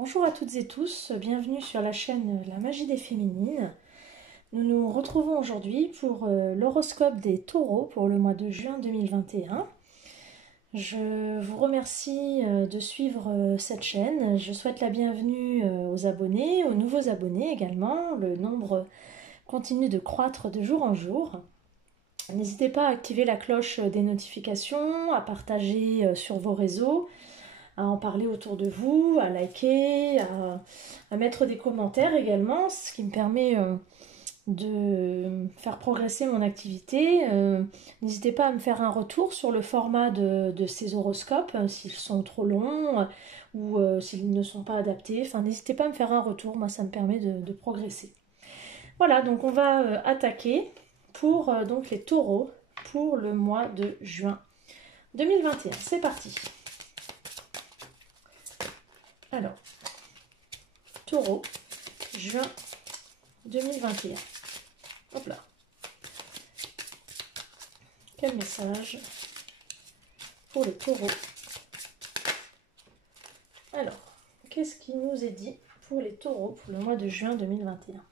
Bonjour à toutes et tous, bienvenue sur la chaîne La Magie des Féminines. Nous nous retrouvons aujourd'hui pour l'horoscope des taureaux pour le mois de juin 2021. Je vous remercie de suivre cette chaîne. Je souhaite la bienvenue aux abonnés, aux nouveaux abonnés également. Le nombre continue de croître de jour en jour. N'hésitez pas à activer la cloche des notifications, à partager sur vos réseaux, à en parler autour de vous, à liker, à mettre des commentaires également, ce qui me permet de faire progresser mon activité. N'hésitez pas à me faire un retour sur le format de ces horoscopes, s'ils sont trop longs ou s'ils ne sont pas adaptés. Enfin, n'hésitez pas à me faire un retour, moi ça me permet de progresser. Voilà, donc on va attaquer pour donc les taureaux pour le mois de juin 2021. C'est parti. Alors, taureau, juin 2021. Hop là. Quel message pour le taureau? Alors, qu'est-ce qui nous est dit pour les taureaux pour le mois de juin 2021?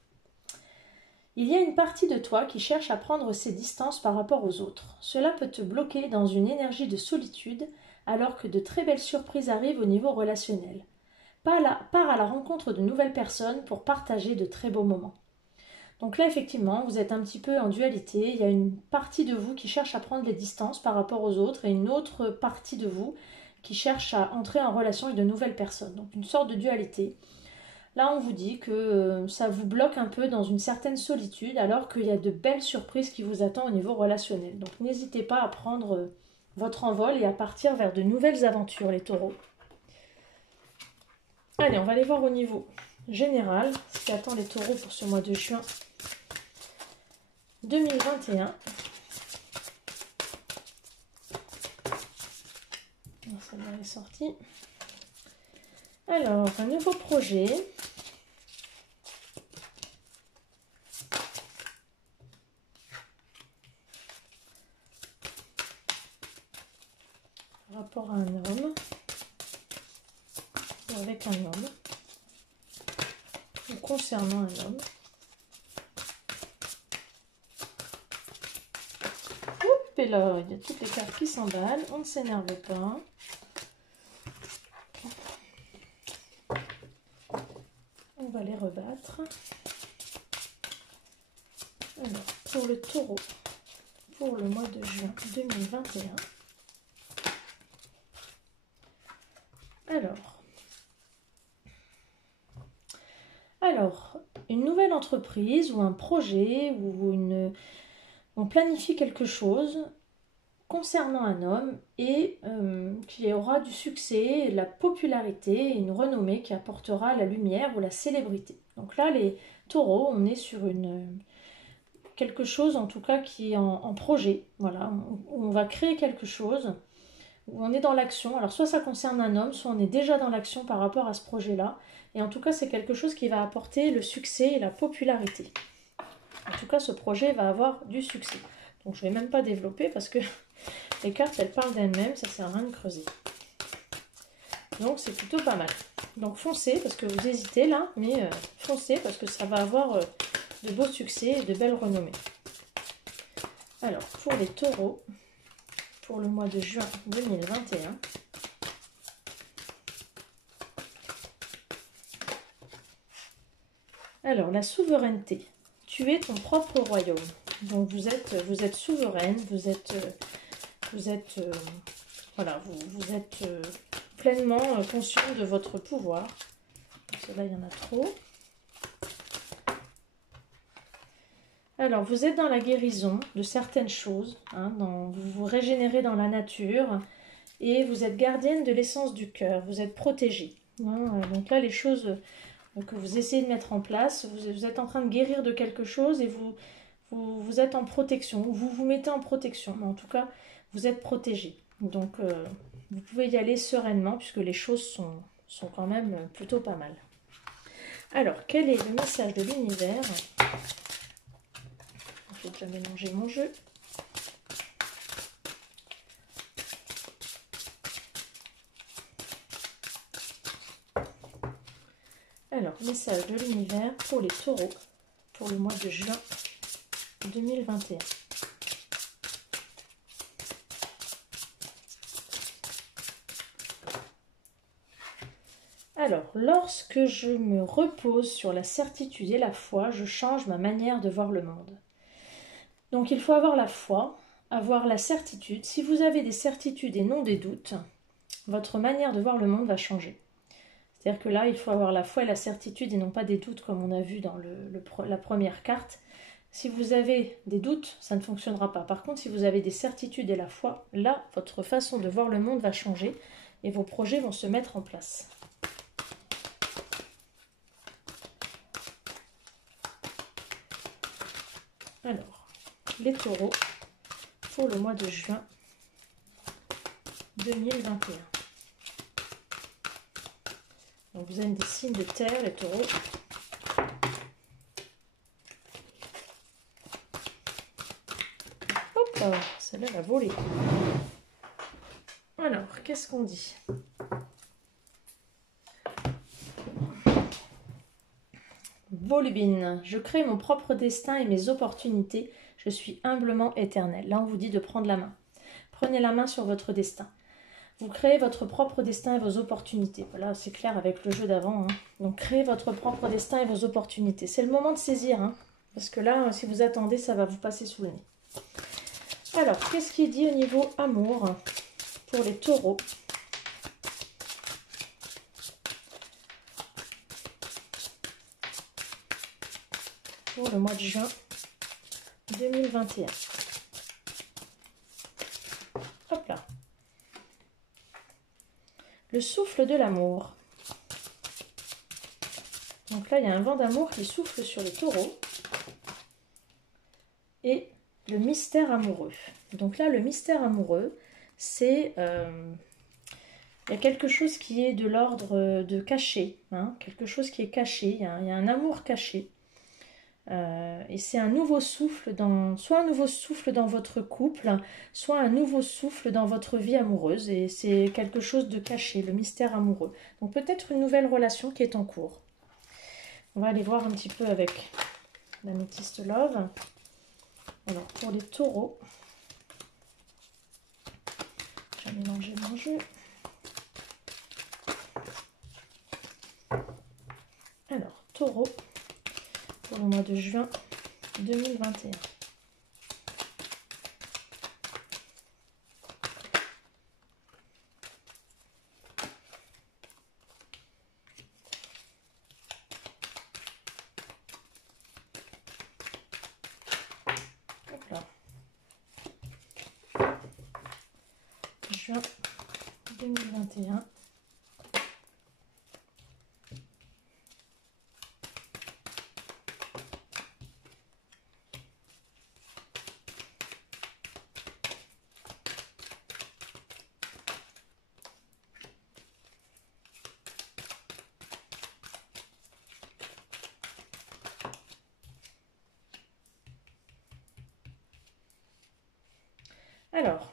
Il y a une partie de toi qui cherche à prendre ses distances par rapport aux autres. Cela peut te bloquer dans une énergie de solitude alors que de très belles surprises arrivent au niveau relationnel. Pars à la rencontre de nouvelles personnes pour partager de très beaux moments. Donc là, effectivement, vous êtes un petit peu en dualité. Il y a une partie de vous qui cherche à prendre les distances par rapport aux autres et une autre partie de vous qui cherche à entrer en relation avec de nouvelles personnes. Donc une sorte de dualité. Là, on vous dit que ça vous bloque un peu dans une certaine solitude alors qu'il y a de belles surprises qui vous attendent au niveau relationnel. Donc n'hésitez pas à prendre votre envol et à partir vers de nouvelles aventures, les taureaux. Allez, on va aller voir au niveau général ce qui attend les taureaux pour ce mois de juin 2021. Ça est sorti. Alors, un nouveau projet. Par rapport à un homme. Avec un homme. Ou concernant un homme. Oups, et là, il y a toutes les cartes qui s'emballent. On ne s'énerve pas. On va les rebattre. Alors, pour le taureau, pour le mois de juin 2021. Alors, une nouvelle entreprise ou un projet ou on planifie quelque chose concernant un homme et qui aura du succès, de la popularité, une renommée qui apportera la lumière ou la célébrité. Donc là, les taureaux, on est sur quelque chose en tout cas qui est en projet. Voilà, on va créer quelque chose où on est dans l'action. Alors soit ça concerne un homme, soit on est déjà dans l'action par rapport à ce projet-là. Et en tout cas, c'est quelque chose qui va apporter le succès et la popularité. En tout cas, ce projet va avoir du succès. Donc je ne vais même pas développer parce que les cartes, elles parlent d'elles-mêmes, ça ne sert à rien de creuser. Donc c'est plutôt pas mal. Donc foncez, parce que vous hésitez là, mais foncez parce que ça va avoir de beaux succès et de belles renommées. Alors, pour les taureaux, pour le mois de juin 2021, alors, la souveraineté. Tu es ton propre royaume. Donc, vous êtes souveraine, vous êtes pleinement conscient de votre pouvoir. Parce que là, il y en a trop. Alors, vous êtes dans la guérison de certaines choses. Vous vous régénérez dans la nature. Et vous êtes gardienne de l'essence du cœur. Vous êtes protégée. Donc là, les choses que vous essayez de mettre en place, vous êtes en train de guérir de quelque chose et vous êtes en protection, vous vous mettez en protection, mais en tout cas, vous êtes protégé. Donc, vous pouvez y aller sereinement puisque les choses sont quand même plutôt pas mal. Alors, quel est le message de l'univers? Je vais déjà mélanger mon jeu. Alors, message de l'univers pour les taureaux pour le mois de juin 2021. Alors, lorsque je me repose sur la certitude et la foi, je change ma manière de voir le monde. Donc, il faut avoir la foi, avoir la certitude. Si vous avez des certitudes et non des doutes, votre manière de voir le monde va changer. C'est-à-dire que là, il faut avoir la foi et la certitude et non pas des doutes comme on a vu dans la première carte. Si vous avez des doutes, ça ne fonctionnera pas. Par contre, si vous avez des certitudes et la foi, là, votre façon de voir le monde va changer et vos projets vont se mettre en place. Alors, les taureaux pour le mois de juin 2021. Donc vous avez des signes de terre, les taureaux. Hop là, celle-là va voler. Alors, qu'est-ce qu'on dit? Volubine, je crée mon propre destin et mes opportunités. Je suis humblement éternel. Là, on vous dit de prendre la main. Prenez la main sur votre destin. Vous créez votre propre destin et vos opportunités. Voilà, c'est clair avec le jeu d'avant. Hein. Donc, créez votre propre destin et vos opportunités. C'est le moment de saisir. Hein, parce que là, si vous attendez, ça va vous passer sous le nez. Alors, qu'est-ce qu'il dit au niveau amour pour les taureaux? Pour le mois de juin 2021. Hop là. Le souffle de l'amour. Donc là, il y a un vent d'amour qui souffle sur les taureaux. Et le mystère amoureux. Donc là, le mystère amoureux, c'est... il y a quelque chose qui est de l'ordre de caché. Hein, quelque chose qui est caché. Il y a un amour caché. Et c'est un nouveau souffle soit un nouveau souffle dans votre couple, soit un nouveau souffle dans votre vie amoureuse, et c'est quelque chose de caché, le mystère amoureux. Donc peut-être une nouvelle relation qui est en cours. On va aller voir un petit peu avec l'améthyste love. Alors pour les taureaux, j'ai mélangé mon jeu. Alors taureau pour le mois de juin 2021. Hop là. Juin 2021. Alors,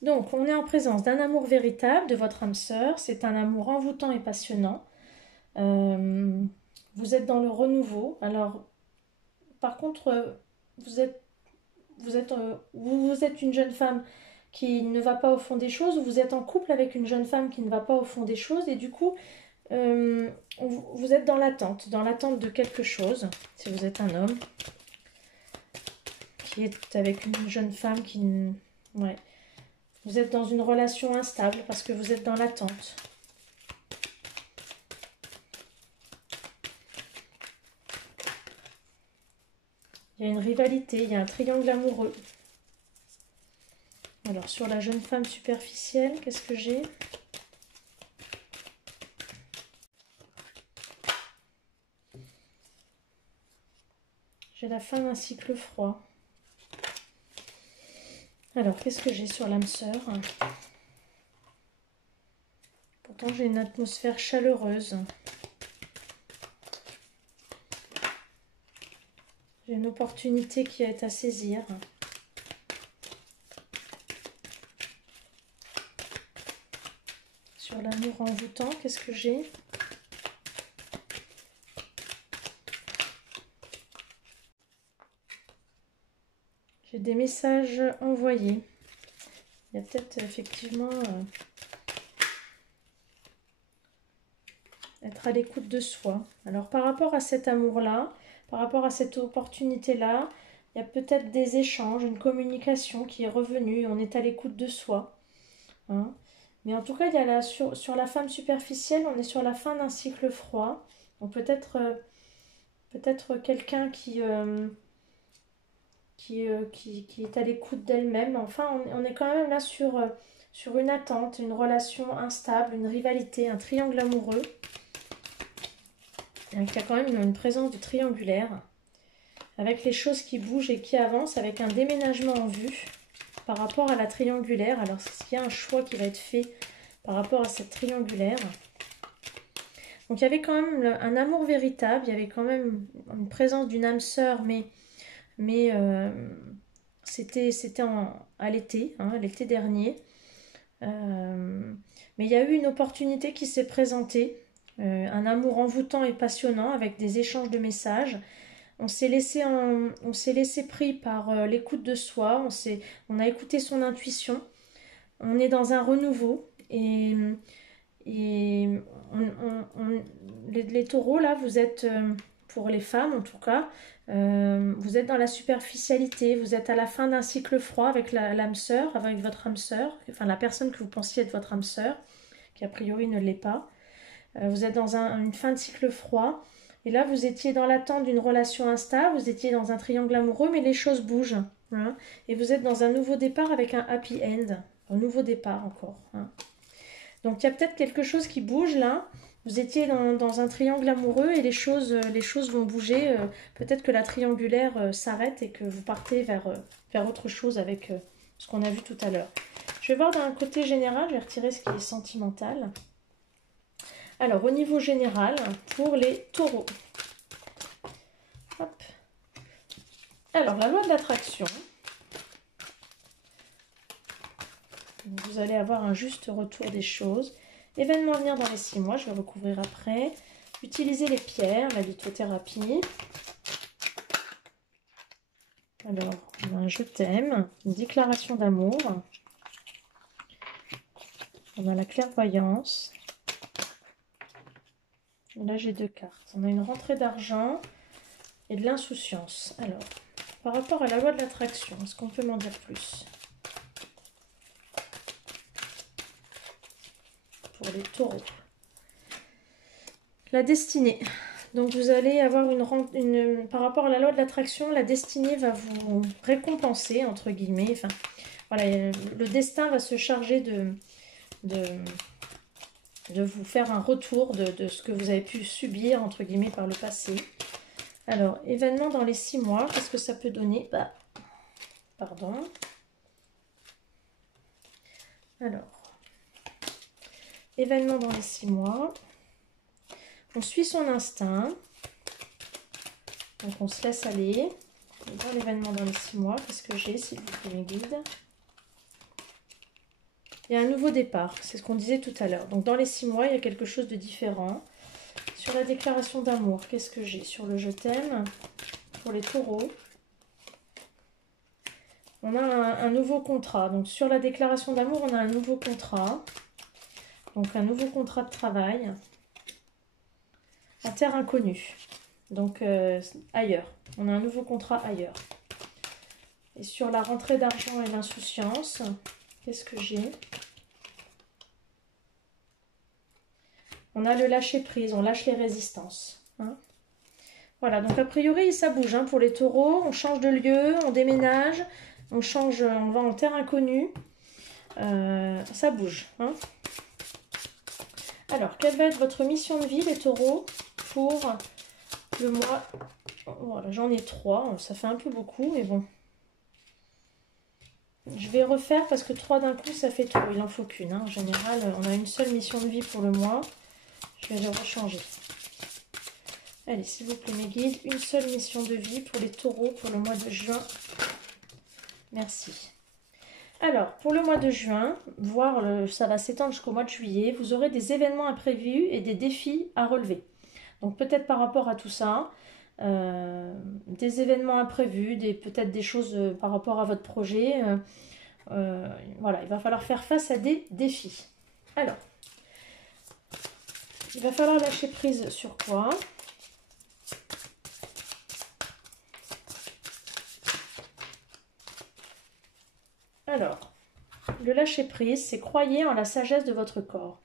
donc on est en présence d'un amour véritable de votre âme sœur. C'est un amour envoûtant et passionnant. Vous êtes dans le renouveau. Alors, par contre, vous êtes une jeune femme qui ne va pas au fond des choses, ou vous êtes en couple avec une jeune femme qui ne va pas au fond des choses, et du coup, vous êtes dans l'attente de quelque chose, si vous êtes un homme qui est avec une jeune femme qui... Ouais. Vous êtes dans une relation instable parce que vous êtes dans l'attente. Il y a une rivalité, il y a un triangle amoureux. Alors, sur la jeune femme superficielle, qu'est-ce que j'ai? J'ai la fin d'un cycle froid. Alors, qu'est-ce que j'ai sur l'âme sœur? Pourtant, j'ai une atmosphère chaleureuse. J'ai une opportunité qui est à saisir. Sur l'amour envoûtant, qu'est-ce que j'ai? des messages envoyés. Il y a peut-être effectivement être à l'écoute de soi. Alors par rapport à cet amour-là, par rapport à cette opportunité-là, il y a peut-être des échanges, une communication qui est revenue, on est à l'écoute de soi. Hein. Mais en tout cas, il y a sur la femme superficielle, on est sur la fin d'un cycle froid. Donc peut-être quelqu'un qui est à l'écoute d'elle-même. Enfin, on est quand même là sur une attente, une relation instable, une rivalité, un triangle amoureux. Donc, il y a quand même une présence de triangulaire, avec les choses qui bougent et qui avancent, avec un déménagement en vue par rapport à la triangulaire. Alors, est-ce qu'il y a un choix qui va être fait par rapport à cette triangulaire? Donc, il y avait quand même un amour véritable, il y avait quand même une présence d'une âme sœur, mais c'était à l'été, hein, l'été dernier. Mais il y a eu une opportunité qui s'est présentée, un amour envoûtant et passionnant avec des échanges de messages. On s'est laissé pris par l'écoute de soi, on a écouté son intuition. On est dans un renouveau et les taureaux, là, vous êtes, pour les femmes en tout cas, vous êtes dans la superficialité, vous êtes à la fin d'un cycle froid avec l'âme sœur, avec votre âme sœur, enfin la personne que vous pensiez être votre âme sœur, qui a priori ne l'est pas. Vous êtes dans une fin de cycle froid, et là vous étiez dans l'attente d'une relation instable, vous étiez dans un triangle amoureux, mais les choses bougent. Hein, et vous êtes dans un nouveau départ avec un happy end, un nouveau départ encore. Hein. Donc il y a peut-être quelque chose qui bouge là. Vous étiez dans un triangle amoureux et les choses vont bouger. Peut-être que la triangulaire s'arrête et que vous partez vers autre chose avec ce qu'on a vu tout à l'heure. Je vais voir d'un côté général, je vais retirer ce qui est sentimental. Alors au niveau général, pour les taureaux. Hop. Alors la loi de l'attraction. Vous allez avoir un juste retour des choses. Événements à venir dans les 6 mois, je vais recouvrir après. Utiliser les pierres, la lithothérapie. Alors, on a un je t'aime, une déclaration d'amour. On a la clairvoyance. Et là, j'ai 2 cartes. On a une rentrée d'argent et de l'insouciance. Alors, par rapport à la loi de l'attraction, est-ce qu'on peut m'en dire plus ? Pour les taureaux. La destinée. Donc vous allez avoir par rapport à la loi de l'attraction, la destinée va vous récompenser, entre guillemets. Enfin, voilà, le destin va se charger de vous faire un retour de ce que vous avez pu subir, entre guillemets, par le passé. Alors, événement dans les 6 mois, qu'est-ce que ça peut donner? Pardon. Alors, événement dans les 6 mois. On suit son instinct. Donc on se laisse aller. On va voir l'événement dans les 6 mois. Qu'est-ce que j'ai, s'il vous plaît, mes guides? Il y a un nouveau départ. C'est ce qu'on disait tout à l'heure. Donc dans les 6 mois, il y a quelque chose de différent. Sur la déclaration d'amour, qu'est-ce que j'ai? Sur le je t'aime, pour les taureaux. On a un nouveau contrat. Donc sur la déclaration d'amour, on a un nouveau contrat. Donc un nouveau contrat de travail. À terre inconnue. Donc ailleurs. On a un nouveau contrat ailleurs. Et sur la rentrée d'argent et l'insouciance, qu'est-ce que j'ai? On a le lâcher prise, on lâche les résistances. Hein, voilà, donc a priori ça bouge hein, pour les taureaux. On change de lieu, on déménage, on va en terre inconnue. Ça bouge. Hein. Alors, quelle va être votre mission de vie, les taureaux, pour le mois? Voilà, j'en ai 3, ça fait un peu beaucoup, mais bon. Je vais refaire parce que 3 d'un coup, ça fait trop. Il n'en faut qu'une. Hein. En général, on a une seule mission de vie pour le mois. Je vais les rechanger. Allez, s'il vous plaît, mes guides, une seule mission de vie pour les taureaux pour le mois de juin. Merci. Alors, pour le mois de juin, ça va s'étendre jusqu'au mois de juillet, vous aurez des événements imprévus et des défis à relever. Donc peut-être par rapport à tout ça, des événements imprévus, peut-être des choses par rapport à votre projet. Voilà, il va falloir faire face à des défis. Alors, il va falloir lâcher prise sur quoi? Alors, le lâcher prise, c'est croyez en la sagesse de votre corps.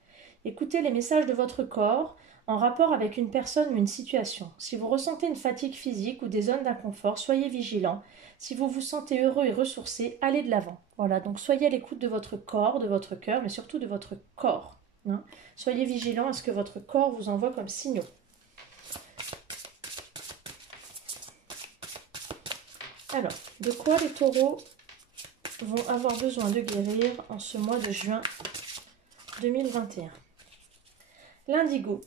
Écoutez les messages de votre corps en rapport avec une personne ou une situation. Si vous ressentez une fatigue physique ou des zones d'inconfort, soyez vigilant. Si vous vous sentez heureux et ressourcé, allez de l'avant. Voilà, donc soyez à l'écoute de votre corps, de votre cœur, mais surtout de votre corps. Hein. Soyez vigilant à ce que votre corps vous envoie comme signaux. Alors, de quoi les taureaux vont avoir besoin de guérir en ce mois de juin 2021? L'indigo.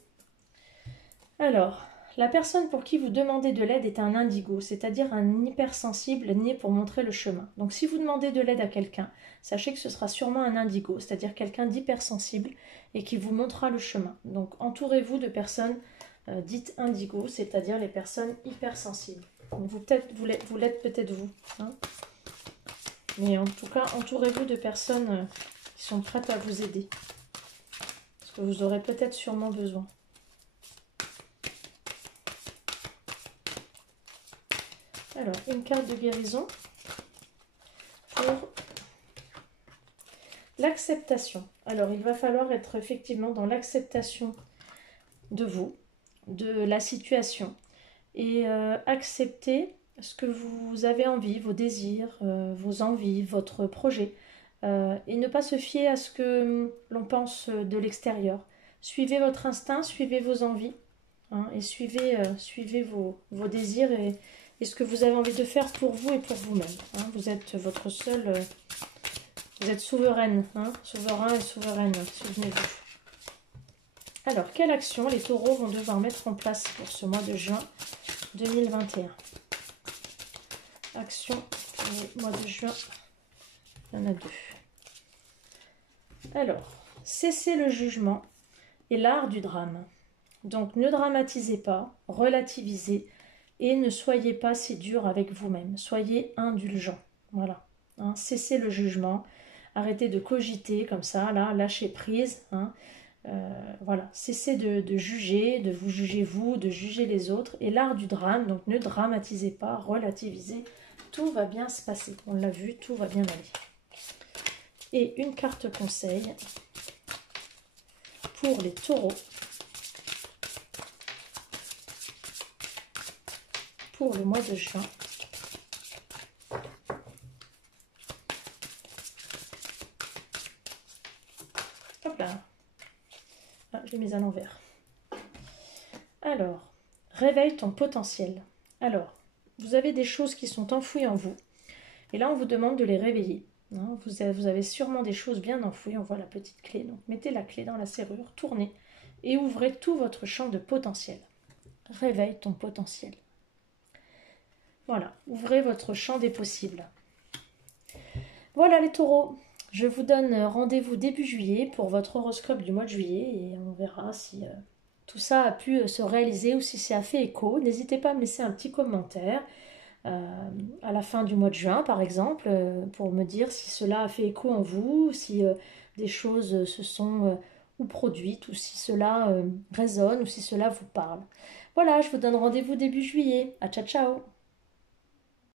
Alors, la personne pour qui vous demandez de l'aide est un indigo, c'est-à-dire un hypersensible né pour montrer le chemin. Donc si vous demandez de l'aide à quelqu'un, sachez que ce sera sûrement un indigo, c'est-à-dire quelqu'un d'hypersensible et qui vous montrera le chemin. Donc entourez-vous de personnes dites indigo, c'est-à-dire les personnes hypersensibles. Vous l'êtes peut-être vous. Hein, mais en tout cas, entourez-vous de personnes qui sont prêtes à vous aider. Parce que vous aurez peut-être sûrement besoin. Alors, une carte de guérison pour l'acceptation. Alors, il va falloir être effectivement dans l'acceptation de vous, de la situation, et accepter ce que vous avez envie, vos désirs, vos envies, votre projet, et ne pas se fier à ce que l'on pense de l'extérieur. Suivez votre instinct, suivez vos envies, hein, et suivez vos désirs et ce que vous avez envie de faire pour vous et pour vous-même. Hein. Vous êtes votre seul... vous êtes souveraine, hein, souverain et souveraine, souvenez-vous. Alors, quelle action les taureaux vont devoir mettre en place pour ce mois de juin 2021? Action pour le mois de juin, il y en a 2. Alors, cessez le jugement et l'art du drame. Donc, ne dramatisez pas, relativisez, et ne soyez pas si dur avec vous-même. Soyez indulgent. Voilà. Hein, cessez le jugement. Arrêtez de cogiter comme ça. Là, lâchez prise. Hein. Voilà. Cessez de juger, de vous juger vous, de juger les autres. Et l'art du drame. Donc ne dramatisez pas, relativisez. Tout va bien se passer. On l'a vu, tout va bien aller. Et une carte conseil pour les taureaux. Pour le mois de juin. Hop là. Ah, je l'ai mis à l'envers. Alors, réveille ton potentiel. Alors, vous avez des choses qui sont enfouies en vous. Et là, on vous demande de les réveiller. Hein, vous avez sûrement des choses bien enfouies. On voit la petite clé. Donc, mettez la clé dans la serrure, tournez et ouvrez tout votre champ de potentiel. Réveille ton potentiel. Voilà, ouvrez votre champ des possibles. Voilà les taureaux, je vous donne rendez-vous début juillet pour votre horoscope du mois de juillet et on verra si tout ça a pu se réaliser ou si ça a fait écho. N'hésitez pas à me laisser un petit commentaire à la fin du mois de juin par exemple pour me dire si cela a fait écho en vous, si des choses se sont ou produites ou si cela résonne ou si cela vous parle. Voilà, je vous donne rendez-vous début juillet. À ciao ciao.